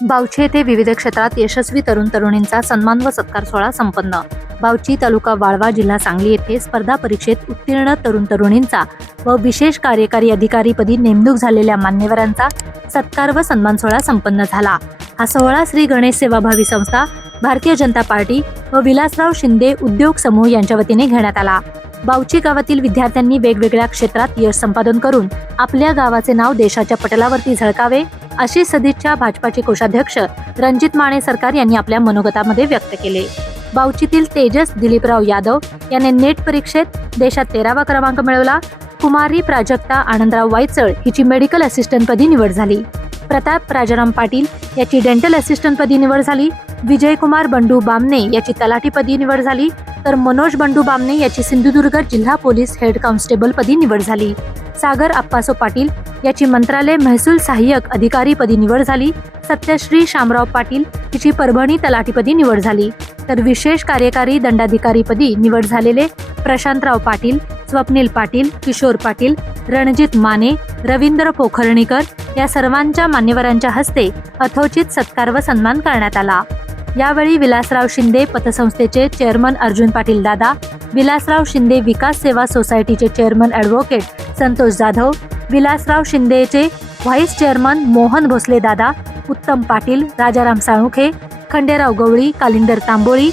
बावची येथे विविध क्षेत्रात यशस्वी तरुण तरुणींचा सन्मान व सत्कार सोहळा संपन्न. बावची तालुका वाळवा जिल्हा सांगली येथे स्पर्धा परीक्षेत उत्तीर्ण तरुण तरुणींचा व विशेष कार्यकारी अधिकारीपदी नेमणूक झालेल्या मान्यवरांचा सत्कार व सन्मान सोहळा संपन्न झाला. हा सोहळा श्री गणेश सेवाभावी संस्था, भारतीय जनता पार्टी व विलासराव शिंदे उद्योग समूह यांच्या वतीने घेण्यात आला. बावची गावातील विद्यार्थ्यांनी वेगवेगळ्या क्षेत्रात यश संपादन करून आपल्या गावाचे नाव देशाच्या पटलावरती झळकावे अशी सदिच्छा भाजपाचे कोषाध्यक्ष रणजित माने सरकार यांनी आपल्या मनोगतामध्ये व्यक्त केले. बावचीतील तेजस दिलीपराव यादव याने नेट परीक्षेत देशात 13वा क्रमांक मिळवला. कुमारी प्राजक्ता आनंदराव वायचळ हिची मेडिकल असिस्टंटपदी निवड झाली. प्रताप राजाराम पाटील याची डेंटल असिस्टंटपदी निवड झाली. विजयकुमार बंडू बामणे याची तलाठीपदी निवड झाली, तर मनोज बंडू बामणे याची सिंधुदुर्ग जिल्हा पोलीस हेड कॉन्स्टेबलपदी निवड झाली. सागर अप्पासो पाटील याची मंत्रालय महसूल सहाय्यक अधिकारीपदी निवड झाली. सत्यश्री शामराव पाटील हिची परभणी तलाठीपदी निवड झाली, तर विशेष कार्यकारी दंडाधिकारीपदी निवड झालेले प्रशांतराव पाटील, स्वप्नील पाटील, किशोर पाटील, रणजित माने, रवींद्र पोखरणीकर या सर्वांच्या मान्यवरांच्या हस्ते यथोचित सत्कार व सन्मान करण्यात आला. यावेळी विलासराव शिंदे पतसंस्थेचे चेअरमन अर्जुन पाटील दादा, विलासराव शिंदे विकास सेवा सोसायटीचे चेअरमन ॲडव्होकेट संतोष जाधव, विलासराव शिंदेचे व्हाईस चेअरमन मोहन भोसले दादा, उत्तम पाटील, राजाराम साळुंखे, खंडेराव गवळी, कालिंदर तांबोळी,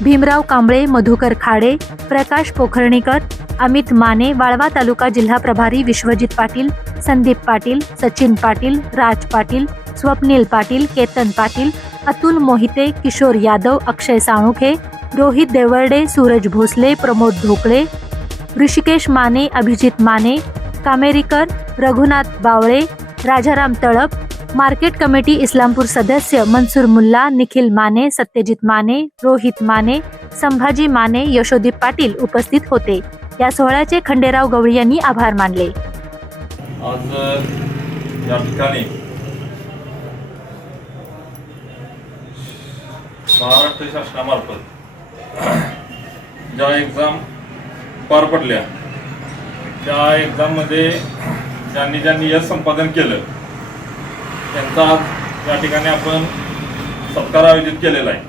भीमराव कांबळे, मधुकर खाडे, प्रकाश पोखरणीकर, अमित माने, वाळवा तालुका जिल्हा प्रभारी विश्वजित पाटील, संदीप पाटील, सचिन पाटील, राज पाटील, स्वप्नील पाटील, केतन पाटील, अतुल मोहिते, किशोर यादव, अक्षय साळुंखे, रोहित देवर्डे, सूरज भोसले, प्रमोद ढोकळे, ऋषिकेश माने, अभिजित माने, कामेरीकर, रघुनाथ बावळे, राजाराम तळप, मार्केट कमिटी इस्लामपूर सदस्य मनसूर मुल्ला, निखिल माने, सत्यजित माने, रोहित माने, संभाजी माने, यशोदीप पाटील उपस्थित होते. या सोहळ्याचे खंडेराव गवळी यांनी आभार मानले. आज या ठिकाणी महाराष्ट्र शासनामार्फत ज्या एक्झाम पार पडल्या त्या एक्झाममध्ये ज्यांनी यश संपादन केलं त्यांचा आज या ठिकाणी आपण सत्कार आयोजित केलेला आहे.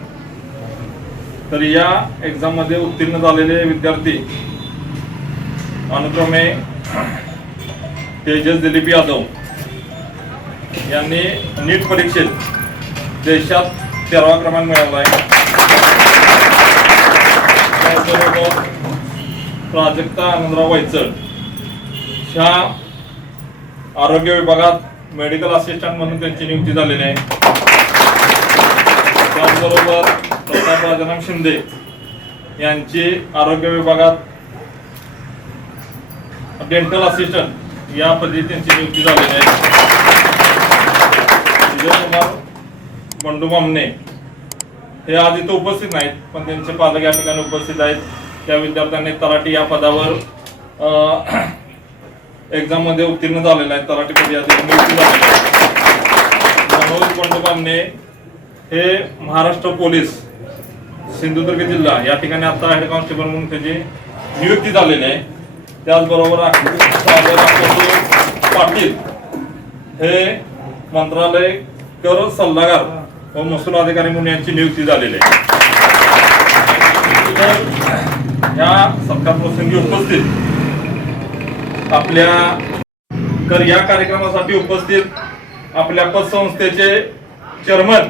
तर या एक्झाममध्ये उत्तीर्ण झालेले विद्यार्थी अनुक्रमे तेजस दिलीप यादव यांनी नीट परीक्षेत देशात 13वा क्रमांक मिळवला आहे. त्याचबरोबर प्राजक्ता आनंदराव वायचळ ह्या आरोग्य विभागात मेडिकल असिस्टंट म्हणून त्यांची नियुक्ती झालेली आहे. त्याचबरोबर प्रताप राजाराम शिंदे यांची आरोग्य विभागात डेंटल असिस्टंट या पदी त्यांची नियुक्ती झालेली आहे. विजयकुमार बंडू बामणे हे आज इथं उपस्थित नाहीत, पण त्यांचे पालक या ठिकाणी उपस्थित आहेत. त्या विद्यार्थ्यांनी तलाठी या पदावर एक्झाम मध्ये उत्तीर्ण झालेला आहे. तलाठीपदी या ठिकाणी नियुक्ती झालेली आहे. मनोज बंडू बामणे हे महाराष्ट्र पोलीस सिंधुदुर्ग जिल्हा या ठिकाणी आता हेड कॉन्स्टेबल म्हणून त्याची नियुक्ती झालेली आहे. त्याचबरोबर पाटील हे मंत्रालय कर सल्लागार व महसूल अधिकारी म्हणून यांची नियुक्ती झालेली आहे. या सत्कार प्रसंगी उपस्थित या कार्यक्रमासाठी उपस्थित आपल्या पतसंस्थेचे चेअरमन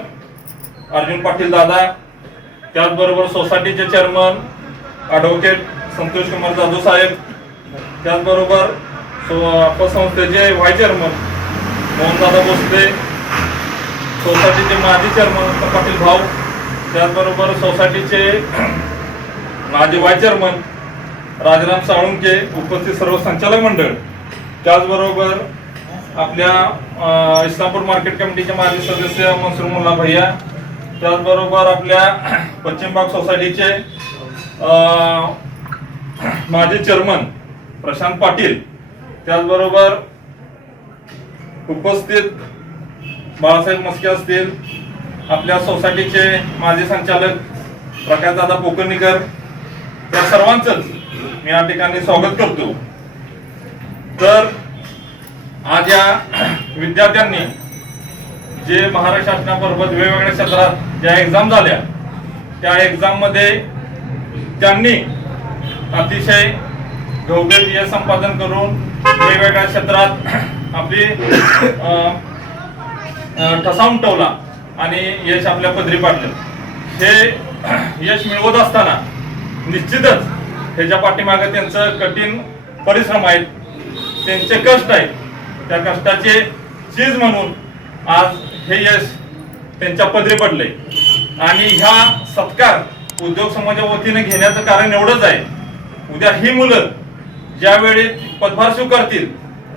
अर्जुन पाटील दादा, त्याचबरोबर सोसायटीचे चेअरमन ॲडव्होकेट संतोष कुमार जाधव साहेब, त्याचबरोबर पतसंस्थेचे व्हाईस चेअरमन मोहनदादा भोसले, सोसायटीचे माजी चेअरमन पाटील भाऊ, त्याचबरोबर सोसायटीचे माजी व्हाईस चेअरमन राजाराम साळुंखे, उपस्थित सर्व संचालक मंडळ, त्याचबरोबर आपल्या इस्लामपूर मार्केट कमिटीचे माजी सदस्य मनसूर मुल्ला भैया, त्याचबरोबर आपल्या पश्चिम भाग सोसायटीचे माजी चेअरमन प्रशांत पाटील, त्याचबरोबर उपस्थित बाळासाहेब मस्के असतील, आपल्या सोसायटीचे माजी संचालक प्रकाशदादा पोकर्णीकर, त्या सर्वांचंच मी या ठिकाणी स्वागत करतो. तर आज या विद्यार्थ्यांनी जे महाराष्ट्र शासनाबरोबर वेगवेगळ्या क्षेत्रात ज्या एक्झाम झाल्या त्या एक्झाम मध्ये त्यांनी अतिशय घवघवीत यश संपादन करून वेगवेगळ्या क्षेत्रात आपली ठसा उमटवला आणि यश आपल्या पदरी पाडलं. हे यश मिळवत असताना निश्चितच ह्याच्या पाठीमागे त्यांचं कठीण परिश्रम आहेत, त्यांचे कष्ट आहेत. त्या कष्टाचे चीज म्हणून आज हे यश त्यांच्या पदरी पडले. आणि ह्या सत्कार उद्योग समाजा वतीने घेण्याचं कारण एवढंच आहे, उद्या ही मुलं ज्यावेळी पदभार स्वीकारतील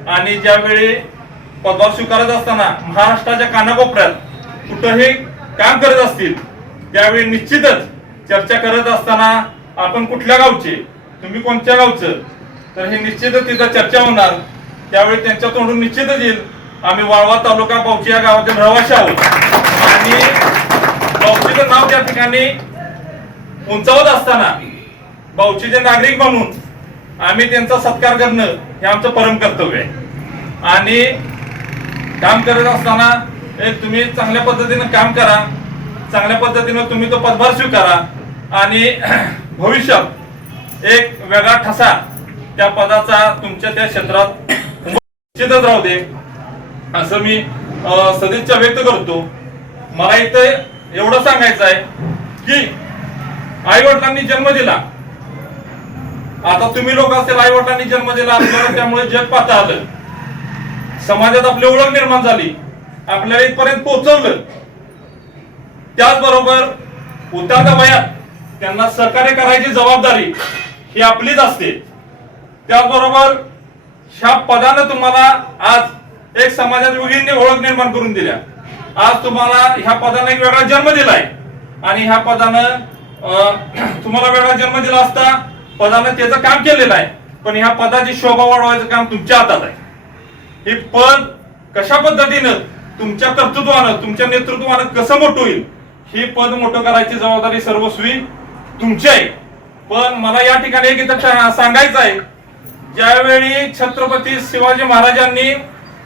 आणि ज्यावेळी पदभार स्वीकारत असताना महाराष्ट्राच्या कानाकोपऱ्यात कुठंही काम करत असतील त्यावेळी निश्चितच चर्चा करत असताना आपण कुठल्या गावचे, तुम्ही कोणत्या गावचं, तर हे निश्चितच तिथं चर्चा होणार. त्यावेळी त्यांच्या तोंडून निश्चितच येईल आम्ही वाळवा तालुका बावची या गावातील रहिवासी आहोत. आणि बावचीचं नाव त्या ठिकाणी उंचावत असताना बावचीचे नागरिक म्हणून आम्ही त्यांचा सत्कार करणं हे आमचं परम कर्तव्य आहे. आणि काम करत असताना एक तुम्ही चांगल्या पद्धतीनं काम करा, चांगल्या पद्धतीनं तुम्ही तो पदभार स्वीकारा आणि भविष्यात एक वेगळा ठसा त्या पदाचा तुमच्या त्या क्षेत्रात निश्चितच राहू दे असं मी सदिच्छा व्यक्त करतो. मला इथे एवढं सांगायचं आहे की आई वडिलांनी जन्म दिला, आता तुम्ही लोक असेल आई वडिलांनी जन्म दिला आपल्याला, त्यामुळे जग पाहता आलं, समाजात आपली ओळख निर्माण झाली, आपल्याला इथपर्यंत पोहोचवलं. त्याचबरोबर उतारत्या वयात त्यांना सहकार्य करायची जबाबदारी ही आपलीच असते. त्याचबरोबर ह्या पदानं तुम्हाला आज एक समाजात वेगळी ओळख निर्माण करून दिल्या. आज तुम्हाला ह्या पदानं एक वेगळा जन्म दिलाय आणि ह्या पदानं तुम्हाला वेगळा जन्म दिला असता पदानं त्याचं काम केलेलं आहे, पण ह्या पदाची शोभा वाढवायचं काम तुमच्या हातात आहे. हे पद कशा पद्धतीनं तुमच्या कर्तृत्वानं, तुमच्या नेतृत्वानं कसं मोठं होईल, ही पद मोठं करायची जबाबदारी सर्वस्वी तुमची आहे. पण मला या ठिकाणी एक इथं सांगायचं आहे, ज्यावेळी छत्रपती शिवाजी महाराजांनी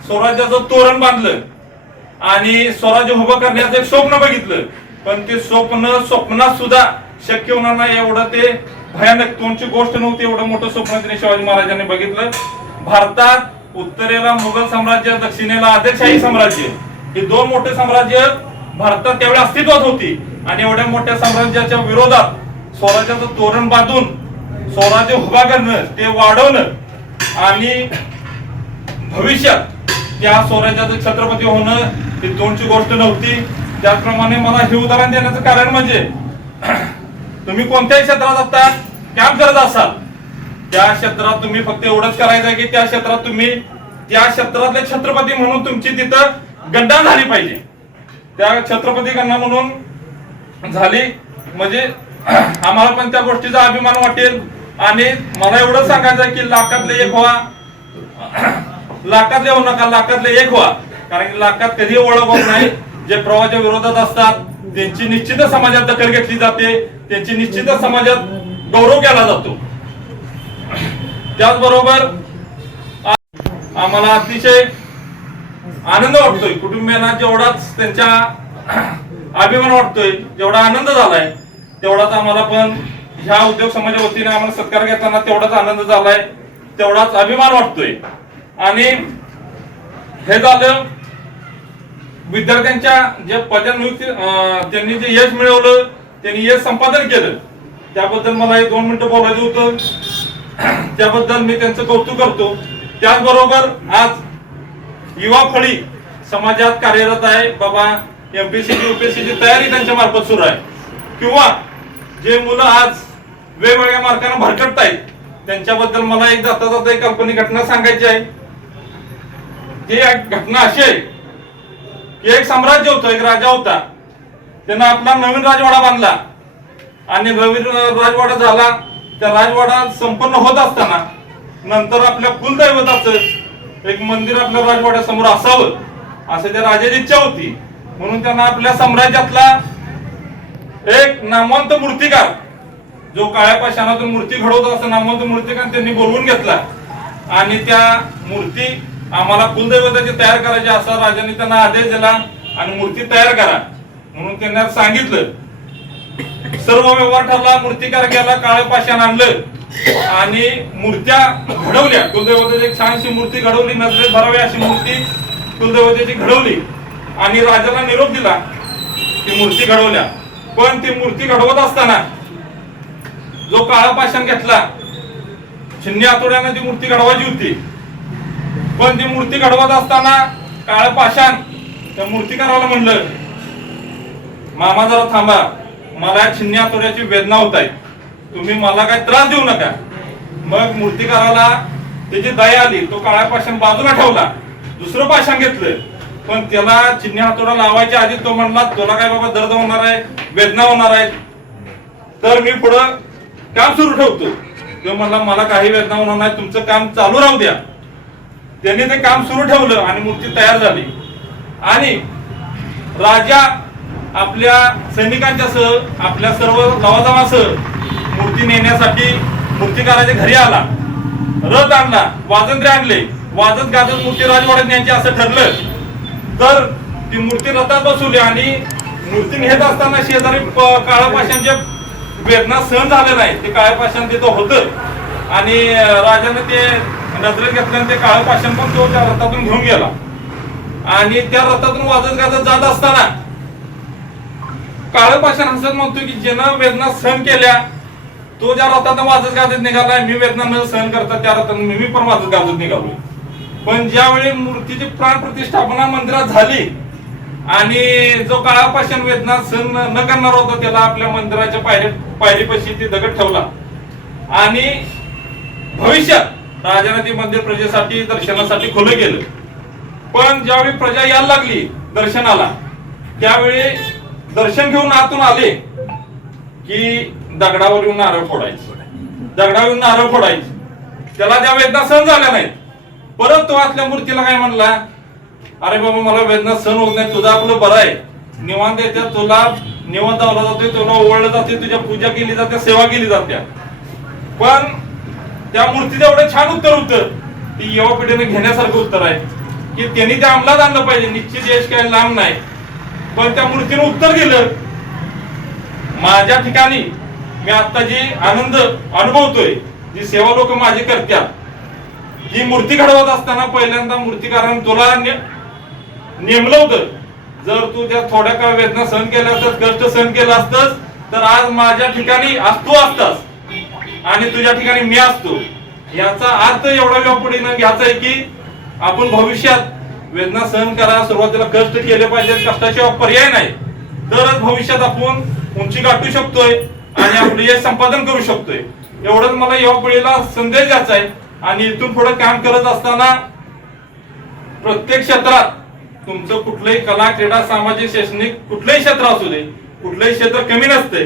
स्वराज्याचं तोरण बांधलं आणि स्वराज्य उभं करण्याचं एक स्वप्न बघितलं, पण ते स्वप्नात सुद्धा शक्य होणार नाही एवढं ते भयानक, तुमची गोष्ट नव्हती, एवढं मोठं स्वप्न त्यांनी शिवाजी महाराजांनी बघितलं. भारतात उत्तरेला मुघल साम्राज्य, दक्षिणेला आदिलशाही साम्राज्य, हे दोन मोठे साम्राज्य भारतात त्यावेळी अस्तित्वात होती. आणि एवढ्या मोठ्या साम्राज्याच्या विरोधात स्वराज्याचं तोरण बांधून स्वराज्य उभा करणं, ते वाढवणं आणि भविष्यात त्या स्वराज्याचं छत्रपती होणं ही दोनची गोष्ट नव्हती. त्याचप्रमाणे मला हे उदाहरण देण्याचं कारण म्हणजे तुम्ही कोणत्याही क्षेत्रात आता काम करत असाल, त्या क्षेत्रात तुम्ही फक्त एवढंच करायचं आहे की त्या क्षेत्रात तुम्ही त्या क्षेत्रातले छत्रपती म्हणून तुमची तिथं गड्डा झाली पाहिजे. त्या छत्रपती गणना म्हणून झाली म्हणजे आम्हाला पण त्या गोष्टीचा अभिमान वाटेल. आणि मला एवढं सांगायचं आहे की लाखातले एक व्हा, लाखातले होऊ नका, लाखातले एक व्हा. कारण की लाखात कधी ओळख होत नाही. जे प्रवाहाच्या विरोधात असतात त्यांची निश्चितच समाजात दखल घेतली जाते, त्यांची निश्चितच समाजात गौरव केला जातो. त्याचबरोबर आम्हाला अतिशय आनंद वाटतोय, कुटुंबियांना जेवढाच त्यांच्या अभिमान वाटतोय, जेवढा आनंद झालाय तेवढाच आम्हाला पण ह्या उद्योग समाजाच्या वतीने आम्हाला सत्कार घेताना तेवढाच आनंद झालाय, तेवढाच अभिमान वाटतोय. आणि हे झालं विद्यार्थ्यांच्या जे पदोन्नती, त्यांनी जे यश मिळवलं, त्यांनी यश संपादन केलं, त्याबद्दल मला हे 2 मिनिटं बोलायचं होतं. त्याबद्दल मी त्यांचं कौतुक करतो. त्याचबरोबर आज युवा फळी समाजात कार्यरत आहे. बाबा एमपीएससी यूपीएससीची तयारी त्यांच्या मार्फत सुरू आहे, किंवा जे मुलं आज वेगवेगळ्या मार्गाने भरकटतायत त्यांच्याबद्दल मला एक जाता जाता एक काल्पनिक घटना सांगायची आहे. ती घटना अशी आहे की एक साम्राज्य होतं, एक राजा होता, त्यानं आपला नवीन राजवाडा बांधला आणि नवीन राजवाडा झाला. त्या राजवाडा संपन्न होत असताना नंतर आपल्या कुलदैवताचं एक मंदिर आपल्या राजवाड्यासमोर असावं असं त्या राजाची इच्छा होती. म्हणून त्यांना आपल्या साम्राज्यातला एक नामवंत मूर्तिकार, जो काळ्या पाषाणातून मूर्ती घडवतो असं नामवंत मूर्तिकार त्यांनी बोलवून घेतला. आणि त्या मूर्ती आम्हाला कुलदैवताची तयार करायची असा राजाने त्यांना आदेश दिला. आणि मूर्ती तयार करा म्हणून त्यांना सांगितलं. सर्व व्यवहार ठरला, मूर्तिकार गेला, काळं पाषाण आणलं आणि मूर्त्या घडवल्या. कुलदेवतेची एक छानशी मूर्ती घडवली, नजरेत भरावी अशी मूर्ती कुलदेवतेची घडवली आणि राजाला निरोप दिला ती मूर्ती घडवल्या. पण ती मूर्ती घडवत असताना जो काळा पाषाण घेतला, छिन्नी हातोड्याने ती मूर्ती घडवायची होती. पण ती मूर्ती घडवत असताना काळं पाषाण त्या मूर्तिकाराला म्हणलं, मामा जरा थांबा, मला छिन्नी हातोड्याची वेदना होत आहे, तुम्ही मला काय त्रास देऊ नका. मग मूर्तिकाराला त्याची दया आली, तो काळा पाषाण बाजूला ठेवला, दुसरं पाषाण घेतलं. पण त्याला छिन्नी हातोडा लावायच्या आधी तो म्हणला, तुला काय बाबा दर्द होणार आहे, वेदना होणार आहे, तर मी पुढं काम सुरू ठेवतो. तो म्हणला, मला काही वेदना होणार नाही, तुमचं काम चालू राहू द्या. त्यांनी ते काम सुरू ठेवलं आणि मूर्ती तयार झाली. आणि राजा आपल्या सैनिकांच्या सह, आपल्या सर्व लवाजमासह मूर्ती नेण्यासाठी मूर्तिकाराच्या घरी आला. रथ आणला, वाजंत्रे आणले, वाजत गाजत मूर्ती राजवाड्यात न्यायची असं ठरलं. तर ती मूर्ती रथात बसवली आणि मूर्ती नेत असताना शेजारी काळ्या पाषाणच्या वेदना सहन झाले नाही, ते काळ्या पाषाण तिथं होतं आणि राजाने ते नजरेत घेतल्याने ते काळं पाषाण पण तो त्या रथातून घेऊन गेला. आणि त्या रथातून वाजत गाजत जात असताना काळं पाषाण हसत म्हणतो की ज्यानं वेदना सहन केल्या तो ज्या रथातून वाजत गाजत निघालाय, मी वेदना न सहन करता त्या रथातून मी पण वाजत गाजत निघालोय. पण ज्यावेळी मूर्तीची प्राण प्रतिष्ठापना मंदिरात झाली आणि जो काळा पाषाण वेदना सहन न करणार होता त्याला आपल्या मंदिराच्या पायरीपाशी ते दगड ठेवला आणि भविष्यात राजाने ते मंदिर प्रजेसाठी दर्शनासाठी खुलं केलं. पण ज्यावेळी प्रजा यायला लागली दर्शनाला, त्यावेळी दर्शन घेऊन आतून आले की दगडावर येऊन नारळ फोडायचे, दगडावर येऊन नारळ फोडायचे. त्याला ज्या वेदना सहन झाल्या नाहीत, परत तो आतल्या मूर्तीला काय म्हणला, अरे बाबा मला वेदना सहन होत नाही, तुझं आपलं बरं आहे, निवांत येते, तुला निवांत लावला जातोय, तुला ओवळलं जाते, तुझ्या पूजा केली जाते, सेवा केली जाते. पण त्या मूर्तीचं एवढं छान उत्तर होतं, ती युवा पिढीने घेण्यासारखं उत्तर आहे की त्यांनी ते अंमलात आणलं पाहिजे. निश्चित यश काही लांब नाही, पण त्या मूर्तीने उत्तर दिलं. माझ्या ठिकाणी मी आता जी आनंद अनुभवतोय, जी सेवा लोक माझी करतात, ही मूर्ती घडवत असताना पहिल्यांदा मूर्तिकाराने तुला नेमलं होतं. जर तू त्या थोड्या काळ वेदना सहन केल्या असतात, कष्ट सहन केलं असतंस, तर आज माझ्या ठिकाणी तू असतास आणि तुझ्या ठिकाणी मी असतो. याचा अर्थ एवढा व्यापुढीनं घ्यायचा आहे की आपण भविष्यात वेदना सहन करा, सुरुवातीला कष्ट केले पाहिजेत, कष्टाशिवाय पर्याय नाही, तरच भविष्यात आपण उंची गाठू शकतोय आणि आपलं यश संपादन करू शकतोय. एवढंच मला युवा पिढीला संदेश द्यायचा आहे. आणि इथून पुढे काम करत असताना प्रत्येक क्षेत्रात तुमचं कुठलंही कला, क्रीडा, सामाजिक, शैक्षणिक कुठलंही क्षेत्र असू दे, कुठलंही क्षेत्र कमी नसते.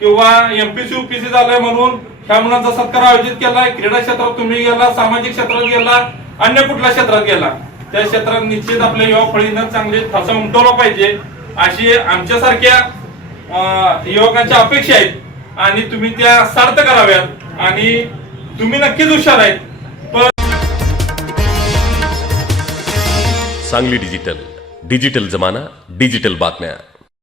किंवा एमपीसी UPC झालंय म्हणून ह्या मुलांचा सत्कार आयोजित केलाय, क्रीडा क्षेत्रात तुम्ही गेला, सामाजिक क्षेत्रात गेला, अन्य कुठल्या क्षेत्रात गेला, त्या क्षेत्रात निश्चित आपल्या युवा पिढीनं चांगले ठसा उमटवला पाहिजे अशी आमच्यासारख्या युवकांच्या अपेक्षा आहेत. आणि तुम्ही त्या सार्थ कराव्यात आणि तुम्ही नक्कीच हुशार आहेत. सांगली डिजिटल जमाना, डिजिटल बातम्या.